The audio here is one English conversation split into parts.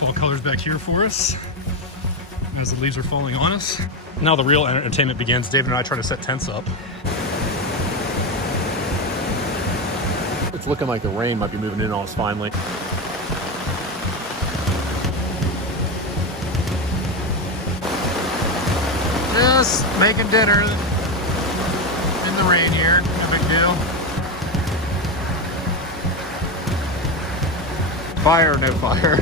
fall colors back here for us as the leaves are falling on us. Now the real entertainment begins. David and I try to set tents up. It's looking like the rain might be moving in on us finally. Just making dinner in the rain here, no big deal. Fire or no fire?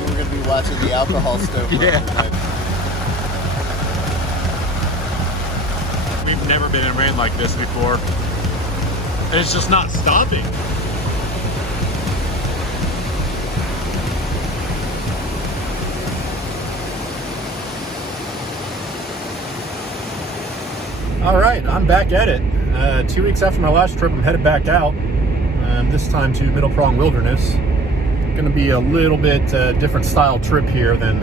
We're going to be watching the alcohol stove. Yeah. We've never been in rain like this before. And it's just not stopping. All right, I'm back at it. 2 weeks after my last trip, I'm headed back out. This time to Middle Prong Wilderness. Going to be a little bit different style trip here than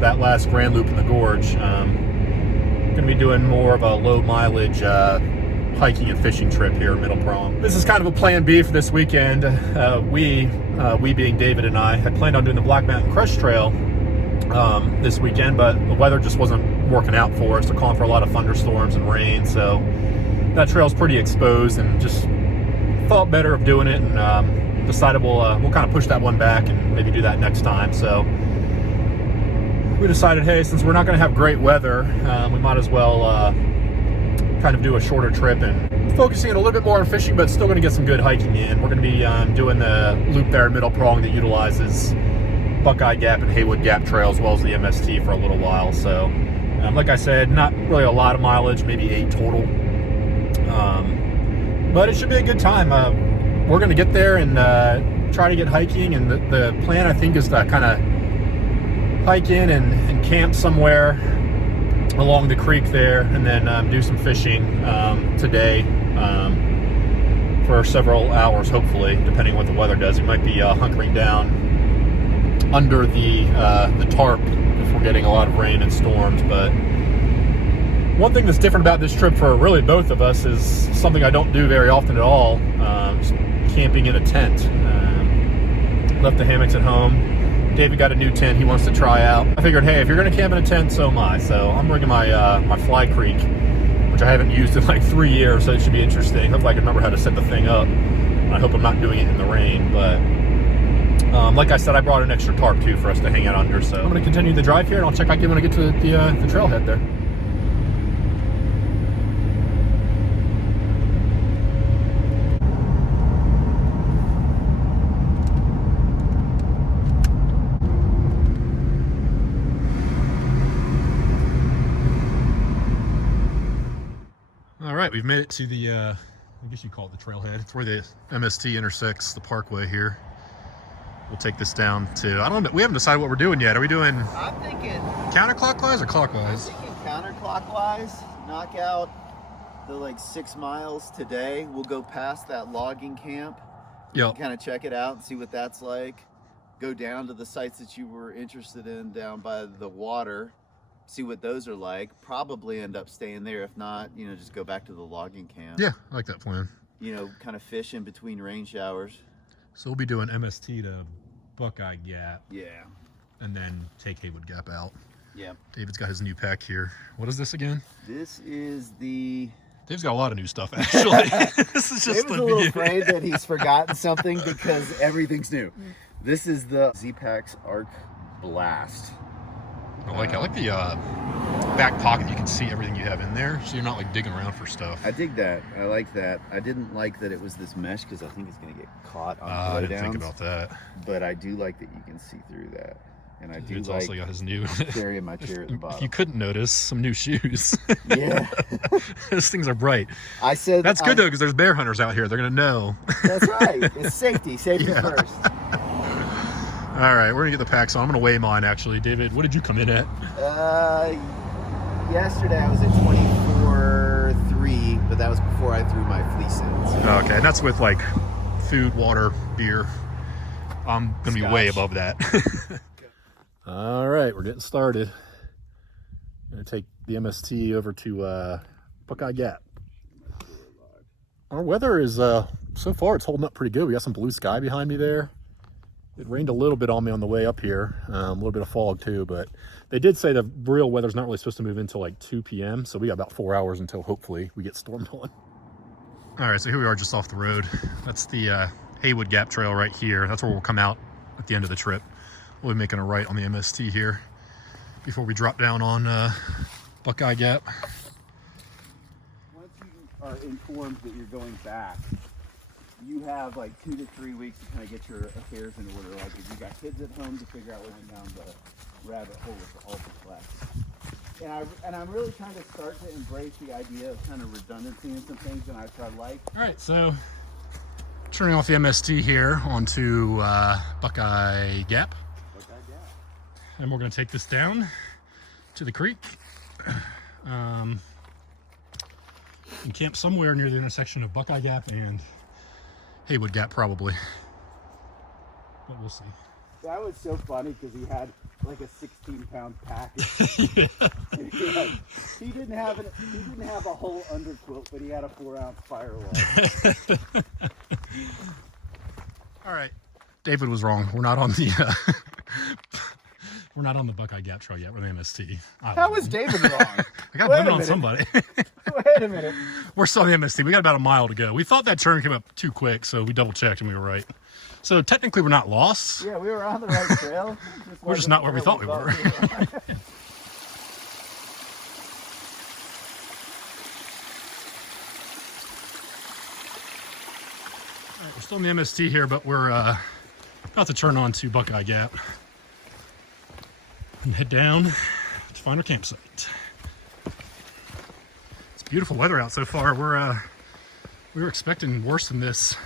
that last Grand Loop in the Gorge. Going to be doing more of a low mileage hiking and fishing trip here at Middle Prong. This is kind of a plan B for this weekend. We being David and I, had planned on doing the Black Mountain Crest Trail this weekend, but the weather just wasn't working out for us. They're calling for a lot of thunderstorms and rain, so that trail's pretty exposed, and just thought better of doing it, and decided we'll kind of push that one back and maybe do that next time. So we decided, hey, since we're not going to have great weather, we might as well kind of do a shorter trip and focusing a little bit more on fishing, but still going to get some good hiking in. We're going to be doing the loop there in Middle Prong that utilizes Buckeye Gap and Haywood Gap Trail as well as the MST for a little while. So like I said, not really a lot of mileage, maybe 8 total. But it should be a good time. We're going to get there and try to get hiking, and the plan, I think, is to kind of hike in and camp somewhere along the creek there, and then do some fishing today for several hours, hopefully, depending on what the weather does. We might be hunkering down under the tarp if we're getting a lot of rain and storms. But one thing that's different about this trip for really both of us is something I don't do very often at all, camping in a tent. Left the hammocks at home. David got a new tent he wants to try out. I figured, hey, if you're going to camp in a tent, so am I. So I'm bringing my Fly Creek, which I haven't used in like 3 years, so it should be interesting. Hopefully I can remember how to set the thing up. I hope I'm not doing it in the rain, but like I said, I brought an extra tarp too for us to hang out under. So I'm going to continue the drive here, and I'll check back in when I get to the trailhead there. All right, we've made it to the, I guess you call it the trailhead. It's where the MST intersects the parkway here. We'll take this down to, I don't know, we haven't decided what we're doing yet. Are we doing I'm thinking counterclockwise or clockwise? I'm thinking counterclockwise. Knock out the like 6 miles today. We'll go past that logging camp. Yep. Kind of check it out and see what that's like. Go down to the sites that you were interested in down by the water. See what those are like. Probably end up staying there. If not, you know, just go back to the logging camp. Yeah, I like that plan. You know, kind of fish in between rain showers. So we'll be doing MST to Buckeye Gap. Yeah. And then take Haywood Gap out. Yeah. David's got his new pack here. What is this again? This is the... Dave's got a lot of new stuff, actually. This is just David's a little afraid that he's forgotten something because everything's new. This is the Z-Packs Arc Blast. I like the back pocket. You can see everything you have in there, so you're not like digging around for stuff. I dig that. I like that. I didn't like that it was this mesh because I think it's going to get caught on blowdowns. I didn't think about that. But I do like that you can see through that. And I do Dude's like also got his new carrying my chair at the bottom. If you couldn't notice, some new shoes. Yeah. Those things are bright. I said that's good though, because there's bear hunters out here. They're gonna know. That's right. It's safety. Safety first. All right, we're gonna get the packs on. I'm gonna weigh mine actually. David, what did you come in at? Yesterday I was at 24.3, but that was before I threw my fleece in. So. Okay, and that's with like food, water, beer. I'm gonna be way above that. All right, we're getting started. Gonna take the MST over to Buckeye Gap. Our weather is so far it's holding up pretty good. We got some blue sky behind me there. It rained a little bit on me on the way up here, a little bit of fog too, but they did say the real weather's not really supposed to move until like 2 p.m. So we got about 4 hours until hopefully we get stormed on. All right, so here we are just off the road. That's the Haywood Gap Trail right here. That's where we'll come out at the end of the trip. We'll be making a right on the MST here before we drop down on Buckeye Gap. Once you are informed that you're going back, you have like 2 to 3 weeks to kind of get your affairs in order. Like if you got kids at home, to figure out where to down the rabbit hole with the Ultraflex. And I'm really trying to start to embrace the idea of kind of redundancy in some things, and I like. All right, so turning off the MST here onto Buckeye Gap. And we're going to take this down to the creek and camp somewhere near the intersection of Buckeye Gap and Haywood Gap, probably. But we'll see. That was so funny because he had like a 16-pound package. He didn't have a whole underquilt, but he had a 4-ounce firewall. All right, David was wrong. We're not on the we're not on the Buckeye Gap Trail yet. We're on the MST. How was David wrong? I got to blame it on somebody. Wait a minute. We're still on the MST. We got about a mile to go. We thought that turn came up too quick, so we double checked and we were right. So technically we're not lost. Yeah, we were on the right trail. We're just not where we thought we were. All right, we're still in the MST here, but we're about to turn on to Buckeye Gap and head down to find our campsite. It's beautiful weather out so far. We were expecting worse than this.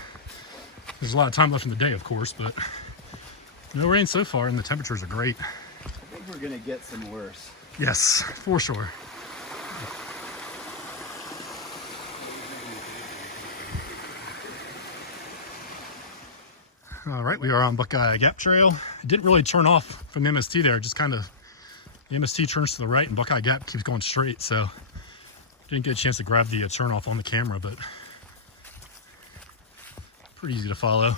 There's a lot of time left in the day, of course, but no rain so far, and the temperatures are great. I think we're gonna get some worse. Yes, for sure. All right, we are on Buckeye Gap Trail. It didn't really turn off from the MST there, just kind of, the MST turns to the right and Buckeye Gap keeps going straight, so didn't get a chance to grab the turn off on the camera, but pretty easy to follow.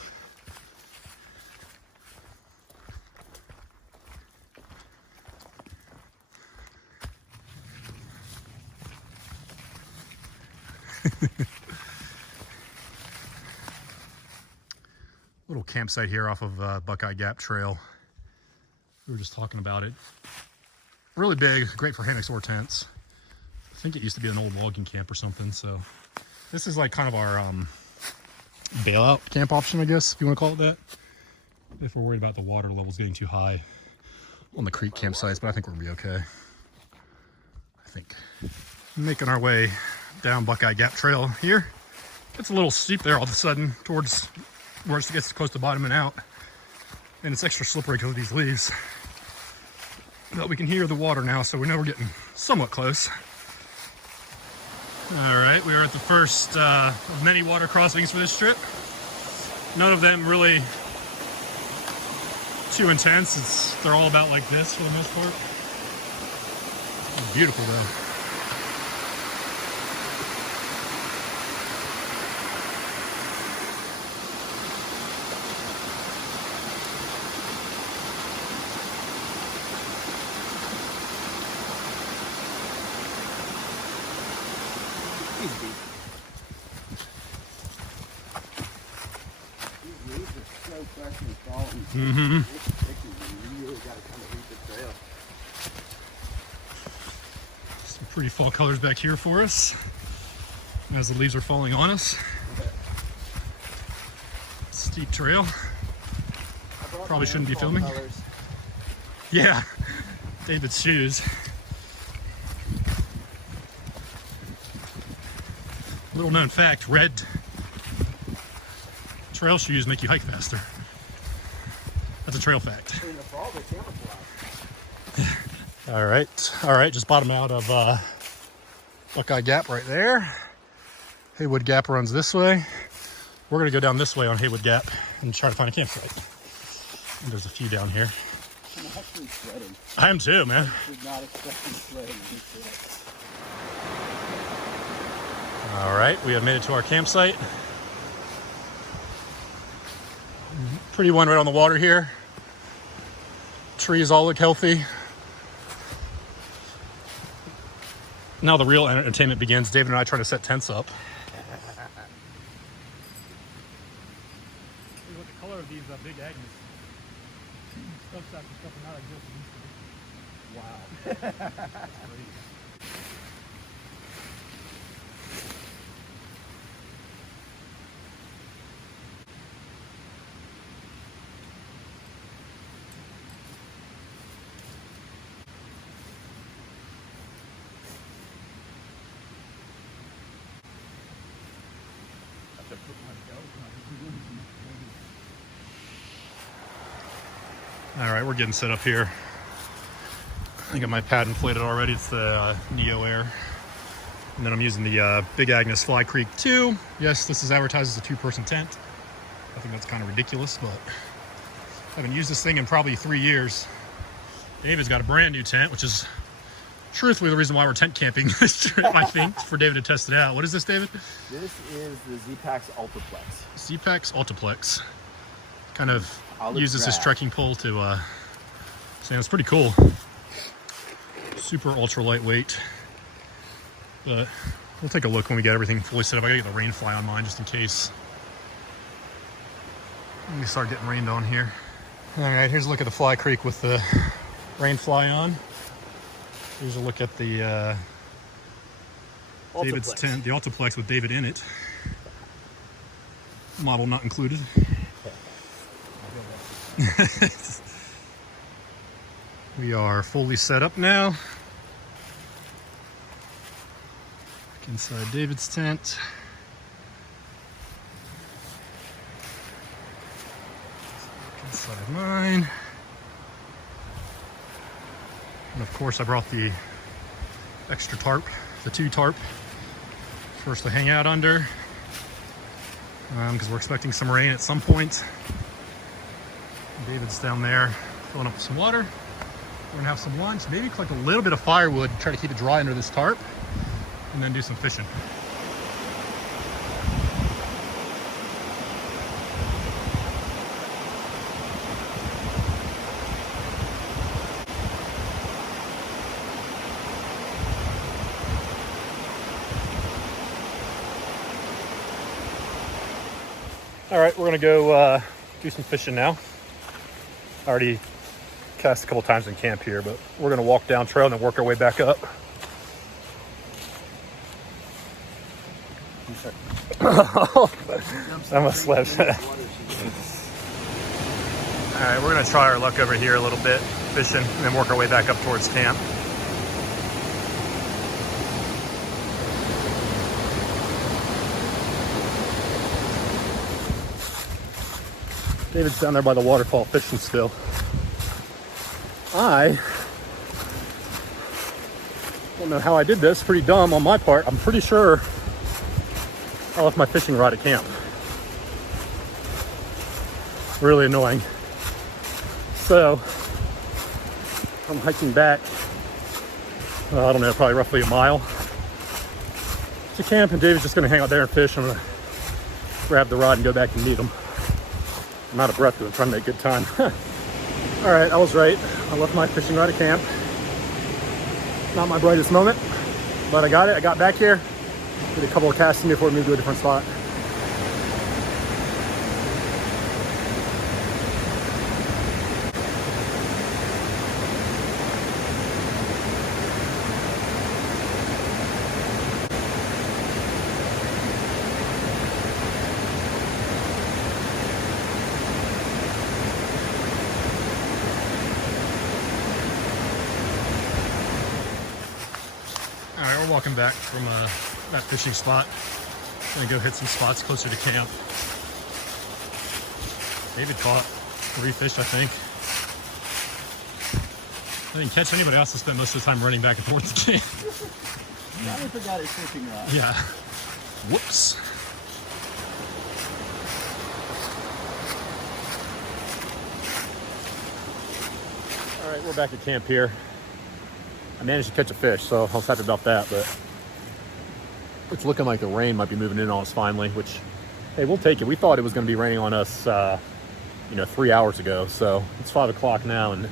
Little campsite here off of Buckeye Gap Trail. We were just talking about it. Really big, great for hammocks or tents. I think it used to be an old logging camp or something, so this is like kind of our bailout camp option, I guess, if you want to call it that. If we're worried about the water levels getting too high on the creek campsites, but I think we'll be okay. I think. Making our way down Buckeye Gap Trail here. It's a little steep there all of a sudden towards where it gets close to bottoming out. And it's extra slippery because of these leaves. But we can hear the water now, so we know we're getting somewhat close. All right, we are at the first of many water crossings for this trip. None of them really too intense. They're all about like this for the most part. It's beautiful though. Mm-hmm. Some pretty fall colors back here for us as the leaves are falling on us. Steep trail. Probably shouldn't be filming. Colors. Yeah, David's shoes. Little known fact, red trail shoes make you hike faster. That's a trail fact. In the fall, they camouflage. All right, just bottom out of Buckeye Gap right there. Haywood Gap runs this way. We're gonna go down this way on Haywood Gap and try to find a campsite. And there's a few down here. I'm actually sweating. I am too, man. I did not expect to sweat. All right, we have made it to our campsite. Pretty one right on the water here. Trees all look healthy. Now the real entertainment begins. David and I trying to set tents up. What the color of these big Agnes. Stuff's after stuff and not existing. Wow. That's great. All right, we're getting set up here. I got my pad inflated already. It's the Neo Air. And then I'm using the Big Agnes Fly Creek 2. Yes, this is advertised as a 2-person tent. I think that's kind of ridiculous, but I haven't used this thing in probably 3 years. David's got a brand new tent, which is truthfully the reason why we're tent camping this trip, I think, for David to test it out. What is this, David? This is the Z-Pax Ultraplex. Z-Pax Ultraplex. Kind of Olive uses drab. his trekking pole to stand. It's pretty cool. Super ultra lightweight. But we'll take a look when we get everything fully set up. I gotta get the rain fly on mine just in case. Let me start getting rained on here. All right, here's a look at the Fly Creek with the rain fly on. Here's a look at the David's tent, the Ultraplex with David in it. Model not included. We are fully set up now. Back inside David's tent. Back inside mine. And of course I brought the extra tarp, the 2 tarp, first to hang out under, because we're expecting some rain at some point. David's down there filling up with some water. We're gonna have some lunch, maybe collect a little bit of firewood, try to keep it dry under this tarp, and then do some fishing. All right, we're gonna go do some fishing now. I already cast a couple times in camp here, but we're gonna walk down trail and then work our way back up. I must slept. All right, we're gonna try our luck over here a little bit, fishing, and then work our way back up towards camp. David's down there by the waterfall fishing still. I don't know how I did this. Pretty dumb on my part. I'm pretty sure I left my fishing rod at camp. Really annoying. So I'm hiking back, I don't know, probably roughly a mile to camp, and David's just gonna hang out there and fish. I'm gonna grab the rod and go back and meet him. I'm out of breath because I'm trying to make good time. All right, I was right. I left my fishing rod at camp. Not my brightest moment, but I got it. I got back here, did a couple of casting before we moved to a different spot. All right, we're walking back from that fishing spot. Gonna go hit some spots closer to camp. David caught 3 fish, I think. I didn't catch anybody else. I spent most of the time running back and forth to camp. Johnny forgot his fishing rod. Yeah. Whoops. All right, we're back at camp here. I managed to catch a fish, so I was happy about that, but it's looking like the rain might be moving in on us finally, which, hey, we'll take it. We thought it was going to be raining on us 3 hours ago. So it's 5 o'clock now, and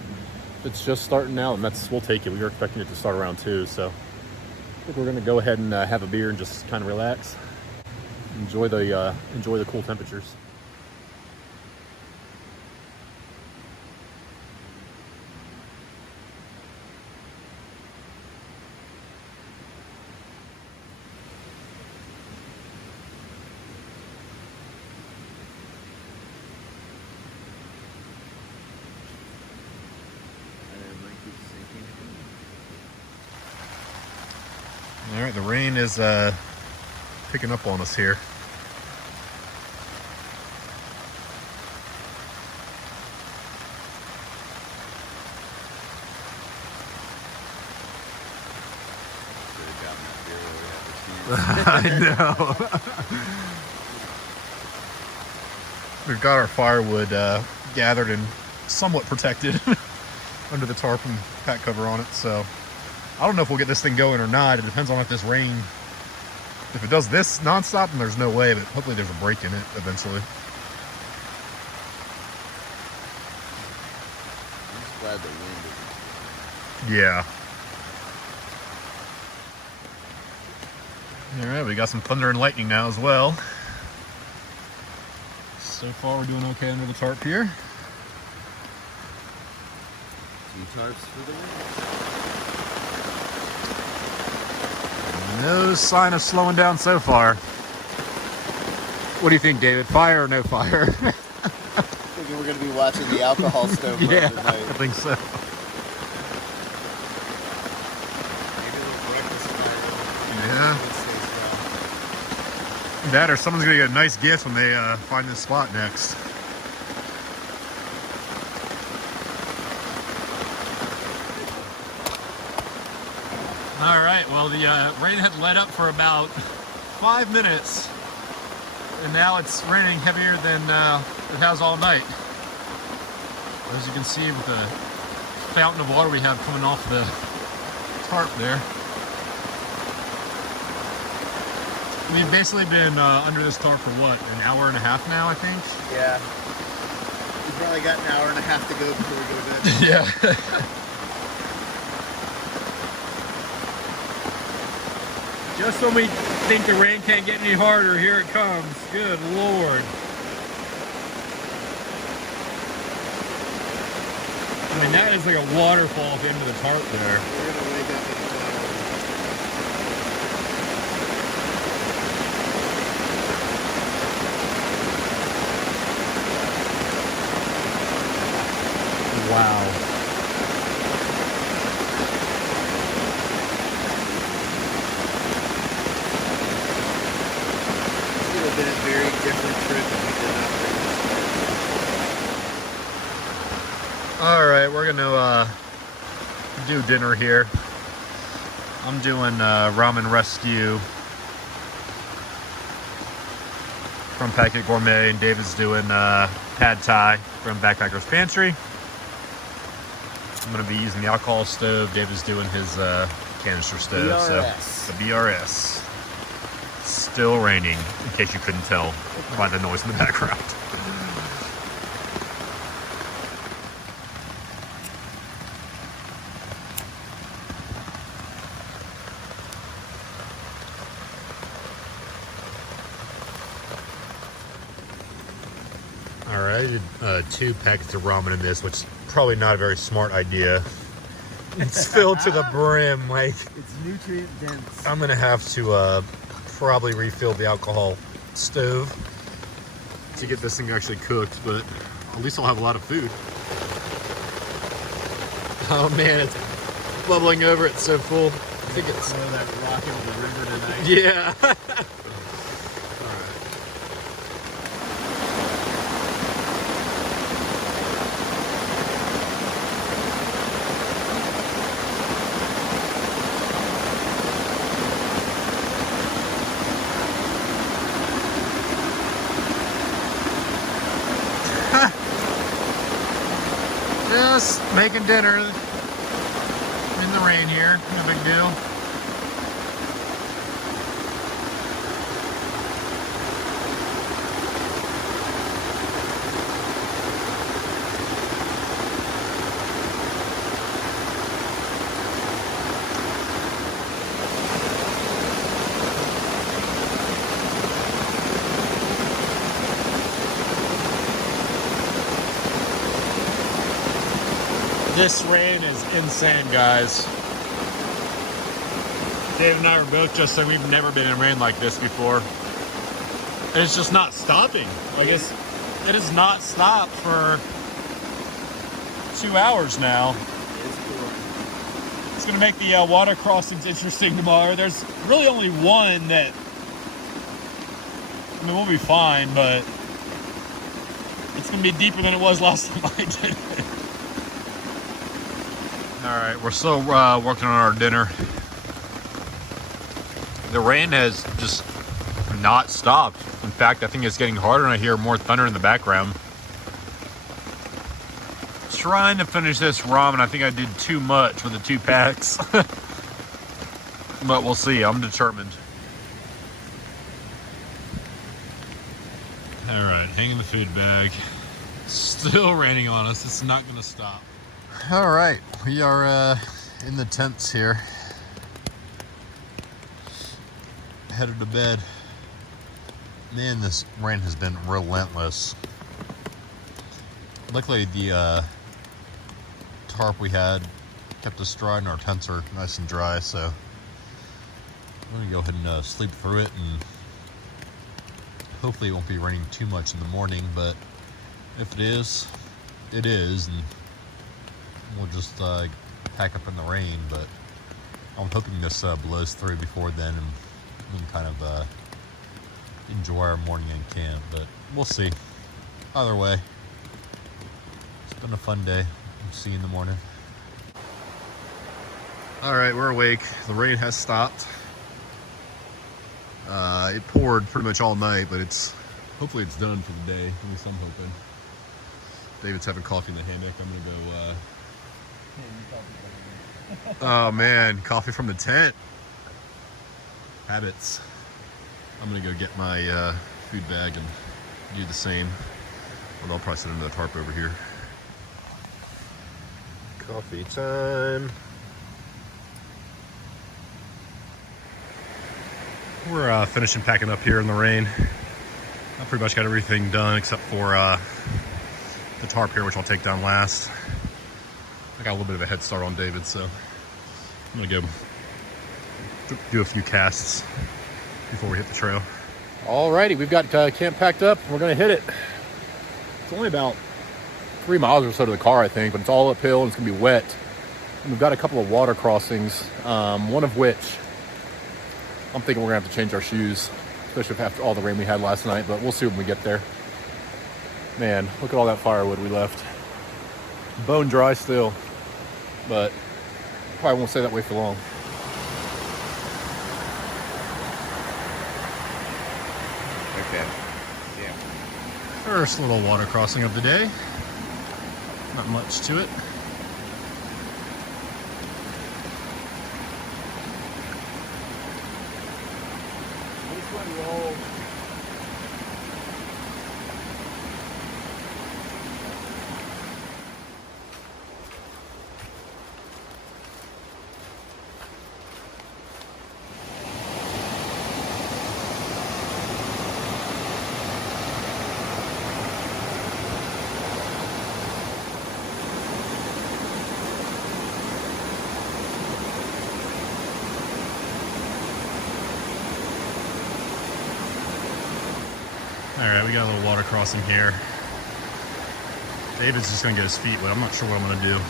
it's just starting out, and we'll take it. We were expecting it to start around 2, so I think we're gonna go ahead and have a beer and just kind of relax, enjoy the cool temperatures. All right, the rain is picking up on us here. I know. We've got our firewood gathered and somewhat protected under the tarp and pack cover on it, so I don't know if we'll get this thing going or not. It depends on if this rain, if it does this nonstop, then there's no way, but hopefully there's a break in it eventually. I'm just glad the wind isn't. Yeah. All right, we got some thunder and lightning now as well. So far, we're doing okay under the tarp here. 2 tarps for the wind. No sign of slowing down so far. What do you think, David? Fire or no fire? Thinking we're going to be watching the alcohol stove burn Yeah, tonight. I think so. Maybe a little breakfast fire. Yeah. That or someone's going to get a nice gift when they find this spot next. All right, well, the rain had let up for about 5 minutes, and now it's raining heavier than it has all night. As you can see with the fountain of water we have coming off the tarp there. We've basically been under this tarp for what, an hour and a half now, I think? Yeah. We probably got an hour and a half to go before we go to bed. Yeah. Just when we think the rain can't get any harder, here it comes. Good Lord. I mean, that is like a waterfall at the end of the tarp there. We're going to wake up in the Wow. Been a very different trip than we did up there. All right, we're gonna do dinner here. I'm doing ramen rescue from Packet Gourmet, and David's doing pad thai from Backpacker's Pantry. I'm gonna be using the alcohol stove. David's doing his canister stove. BRS. So the BRS. Still raining, in case you couldn't tell by the noise in the background. All right, I did 2 packets of ramen in this, which is probably not a very smart idea. It's filled to the brim. Like, It's nutrient dense. I'm gonna have to probably refill the alcohol stove to get this thing actually cooked, but at least I'll have a lot of food. Oh man, it's bubbling over. It's so full. I think it's that rock into the river tonight. yeah. Just making dinner in the rain here. No big deal. This rain is insane, guys. Dave and I were both just saying we've never been in rain like this before. And it's just not stopping. Like it has not stopped for 2 hours now. It's gonna make the water crossings interesting tomorrow. There's really only one that, I mean, we'll be fine, but it's gonna be deeper than it was last time I did it. All right, we're still working on our dinner. The rain has just not stopped. In fact, I think it's getting harder and I hear more thunder in the background. Trying to finish this ramen. I think I did too much with the 2 packs. But we'll see. I'm determined. All right, hanging the food bag. Still raining on us. It's not going to stop. All right, we are in the tents here. Headed to bed. Man, this rain has been relentless. Luckily, the tarp we had kept us dry and our tents are nice and dry, so I'm gonna go ahead and sleep through it, and hopefully it won't be raining too much in the morning, but if it is, it is, and we'll just pack up in the rain. But I'm hoping this blows through before then and we can kind of enjoy our morning in camp, but we'll see. Either way, it's been a fun day. We'll see you in the morning. All right, we're awake. The rain has stopped. It poured pretty much all night, but hopefully it's done for the day. At least I'm hoping. David's having coffee in the hammock. I'm gonna go. Oh man, coffee from the tent. Habits. I'm gonna go get my food bag and do the same. But I'll probably set another tarp over here. Coffee time. We're finishing packing up here in the rain. I pretty much got everything done except for the tarp here, which I'll take down last. I got a little bit of a head start on David, so I'm gonna go do a few casts before we hit the trail. Alrighty, we've got camp packed up. We're gonna hit it. It's only about 3 miles or so to the car, I think, but it's all uphill and it's gonna be wet. And we've got a couple of water crossings, one of which I'm thinking we're gonna have to change our shoes, especially after all the rain we had last night, but we'll see when we get there. Man, look at all that firewood we left. Bone dry still, but probably won't stay that way for long. Okay. Yeah. First little water crossing of the day. Not much to it. Alright, we got a little water crossing here. David's just gonna get his feet wet. I'm not sure what I'm gonna do.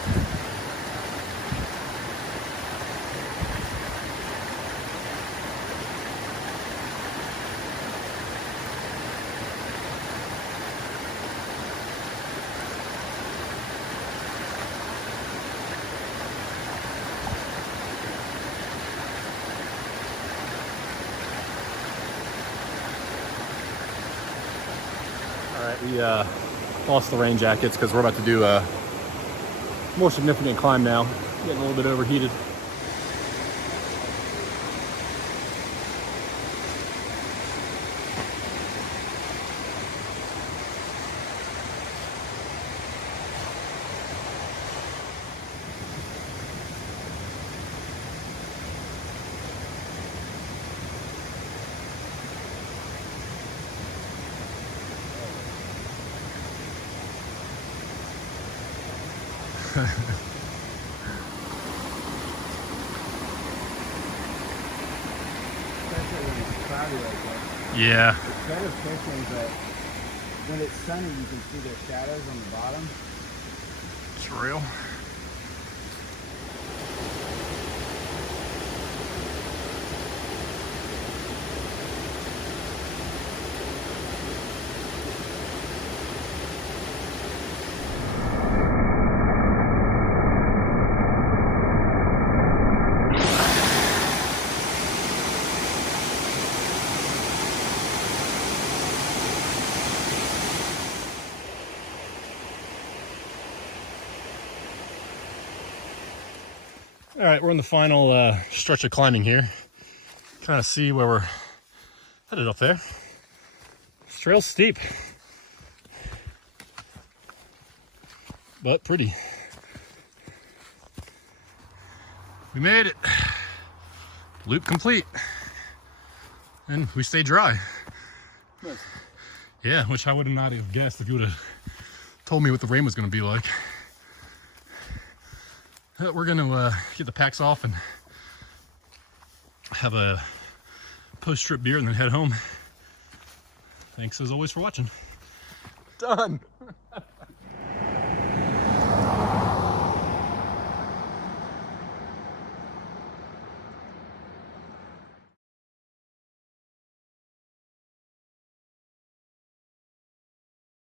We lost the rain jackets because we're about to do a more significant climb now. Getting a little bit overheated. cloudy like that. Yeah. It's better fishing, but when it's sunny, you can see their shadows on the bottom. It's real. All right, we're in the final stretch of climbing here. Kind of see where we're headed up there. This trail's steep, but pretty. We made it. Loop complete. And we stayed dry. Nice. Yeah, which I would not have guessed if you would have told me what the rain was going to be like. We're going to get the packs off and have a post-trip beer and then head home. Thanks as always for watching. Done.